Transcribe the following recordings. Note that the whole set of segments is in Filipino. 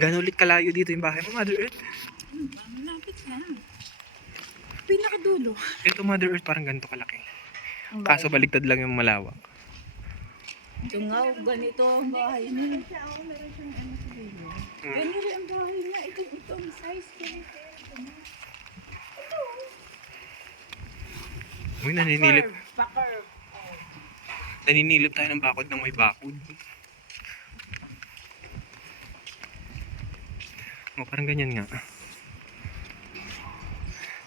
Gano'n ulit kalayo dito yung bahay mo, Mother Earth? Malapit na. Pinakadulo. Ito, Mother Earth, parang ganito kalaki. Ang Kaso baligtad lang yung malawak. Tungaw, ganito ang bahay niya. Ganito rin ang bahay niya. Ito ang size ko. Uy, naninilip. Bakar. Naninilip tayo ng bakod ng may bakod. Oh, parang ganyan nga.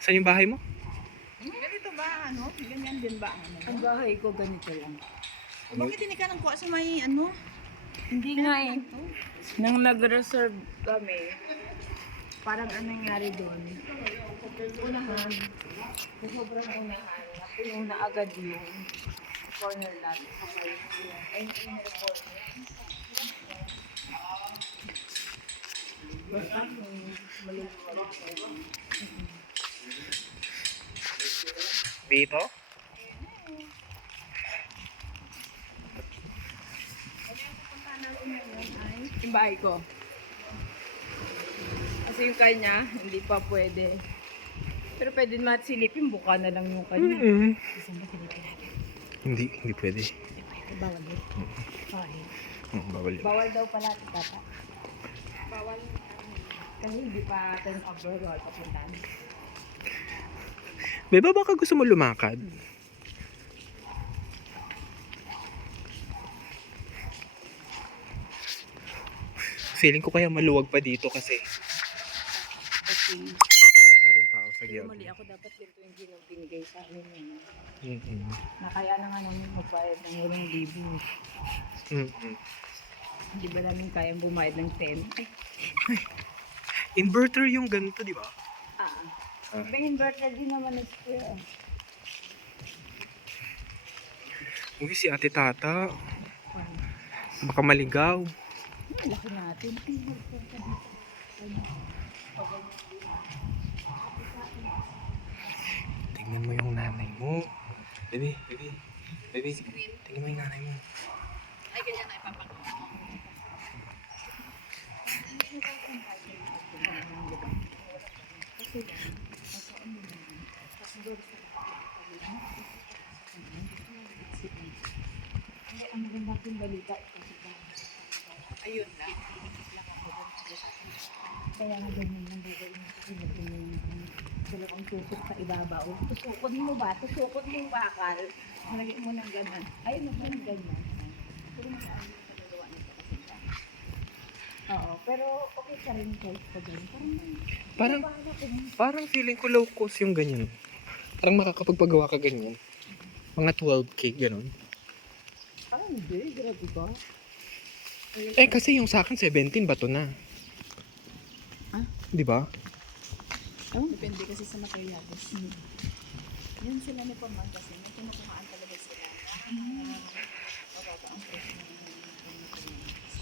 Saan yung bahay mo? Ganito ba, ano? Ganyan din ba? Ang bahay ko ganito lang. Bakit hindi ka nang kuha sa may ano? Hindi nga eh. Nang nag-reserve kami, parang anong nangyari doon? Unahan. Sobrang unahan. Napuno na agad yung corner lot. Ay, yung report. Basta maluluwag. Dito? Yung bahay ko. Kasi yung kanya, hindi pa pwede. Pero pwede naman silipin, buka na lang yung kanya. Isang ba silipin natin? Hindi pwede. Bawal yun. Bawal yun. Bawal yun. Bawal daw pala ito, tata. Bawal. Kasi hindi pa turn over, bawal papuntahan. Beba, baka gusto mo lumakad? Feeling ko kaya maluwag pa dito kasi Kasi masyadong tao sa kaya gilid. mali ako, dapat ganito yung binigay sa amin yun. Mm-mm. Na kaya na nga namin magbayad ng 8,000. Mm-mm. Hindi ba namin kayang bumayad ng 10? Inverter yung ganito, di ba? May inverter din naman ng square. Uy, si Ate Tata. Baka maligaw. Laki natin. Tingnan mo yung nanay mo. Baby. Tingnan mo yung nanay mo. Ay, ganyan na ipapagawa. Ang maganda kong balita ito. Ayun lang. Kaya nga ganyan lang dito yung sakinig yung sila kang tusok sa ibabaw. Tusukod mo ba? Tusukod mo yung bakal. Malagay mo ng ganyan. Ayun mo ng ganyan. Pero masaali sa nagawa nito kasi siya. Oo, pero okay ka rin guys pag ganyan. Parang feeling ko low cost yung ganyan. Parang makakapagpagawa ka ganyan. Mga 12K, ganun. Parang hindi, grabe ba? Eh, kasi yung sa akin 17 ba to na? Ah? Di ba? Oh, depende kasi sa materials. Yan sila ni Pamang kasi may kinukuhaan talaga sila. Mababa ang presyo ng materials.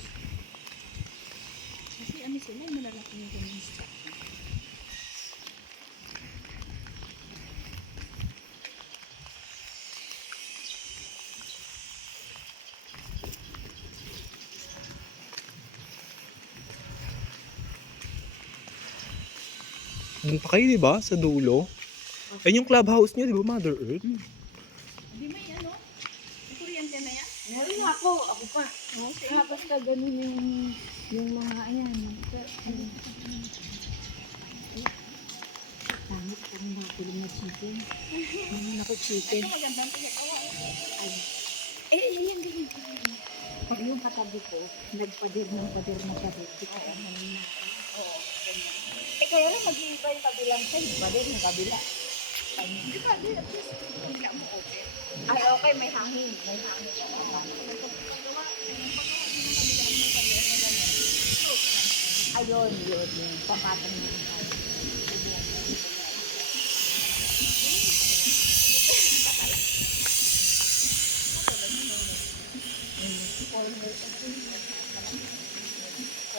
Kasi ano sila, malalaki yung ganyan stock. Doon pa kayo, di ba? Sa dulo. Ayun yung clubhouse niyo, di ba, Mother Earth? Hindi may ano? May kuryente na yan? Meron ako. Ako pa. Basta ganun yung mga ayan. Pangit ko rin nakatulong na chicken. Naman ako chicken. Ito magandang pinagawa. Ayan, ganyan. Pag yung katabi ko, nagpadir ng padir na padir. Oo, ganyan. Kaya lang mag-iiba yung kabilang side. Padir yung kabila. Di ba, at least kabila mo open. Ay, okay, may hangin. May hangin. Ayun, yun. Pampatong na yung hangin.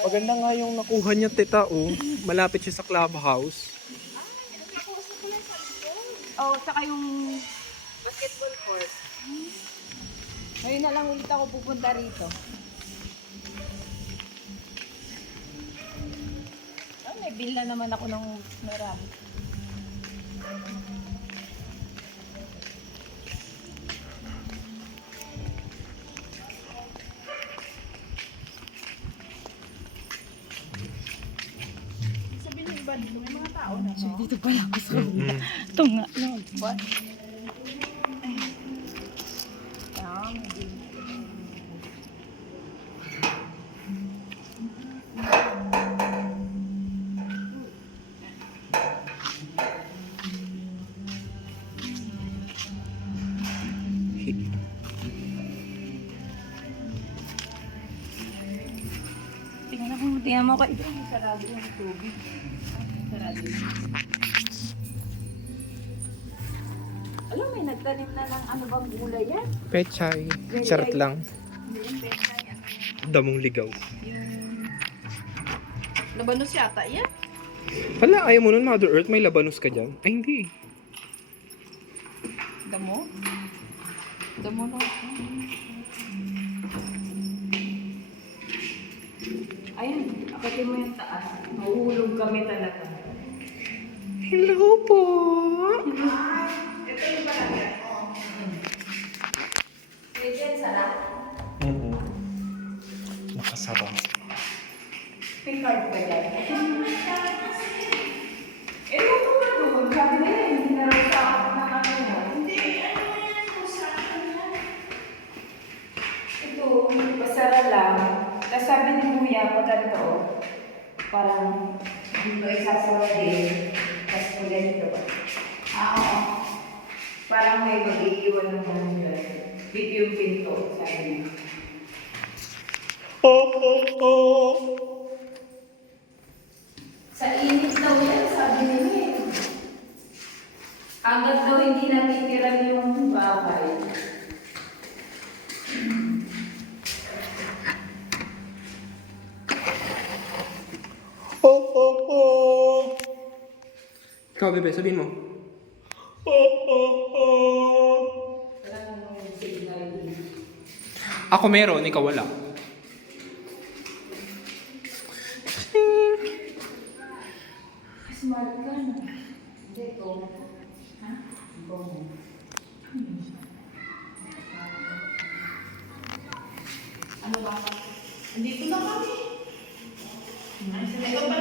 Maganda nga yung nakuha niya, tita, oh. Malapit siya sa clubhouse. Oh, saka yung basketball court. Ngayon na lang ulit ako pupunta rito. bill na naman ako ng marami. Sabihin ng iba dito, may mga tao na to. Dito pala ako sa ito nga, no. What? Tingnan mo ko, ito yung sarado yung tubig. Sarado yun. Alam, may nagtanim na ng ano bang gulay yan? Pechay. Charot lang. Hindi yung pesa yan. Damong ligaw. Yung... Labanos yata yan? Wala, ayaw mo nun, Mother Earth. May labanos ka dyan. Ay, hindi. Damo? Damo na. Ayun, akatin mo yung taas. Mahuhulog kami talaga. Hello po. Ito yung palagyan. Pwede yan, sarap. Nakasarap. May card ba yan? Eh, huwag ko na doon. Sabi nila, hindi na raw sa akin na ano mo. Hindi, ano yan po sa akin yan. Ito, pasara lang. Tapos sabi ni Kuya, pag ganito, parang dito isasara din. Tapos po ganito. Oo. Parang may mag-iiwan ng mga nila. Dito yung pinto, sabi niya. Sa init daw yan, sabi nila eh. Agad daw hindi natitiran yung bahay. Ikaw, bebe, sabihin mo. Ako meron, ikaw wala. Smart ka na. Hindi, ito. Ha? Ito mo. Ano ba? Andito na kami. Ito pa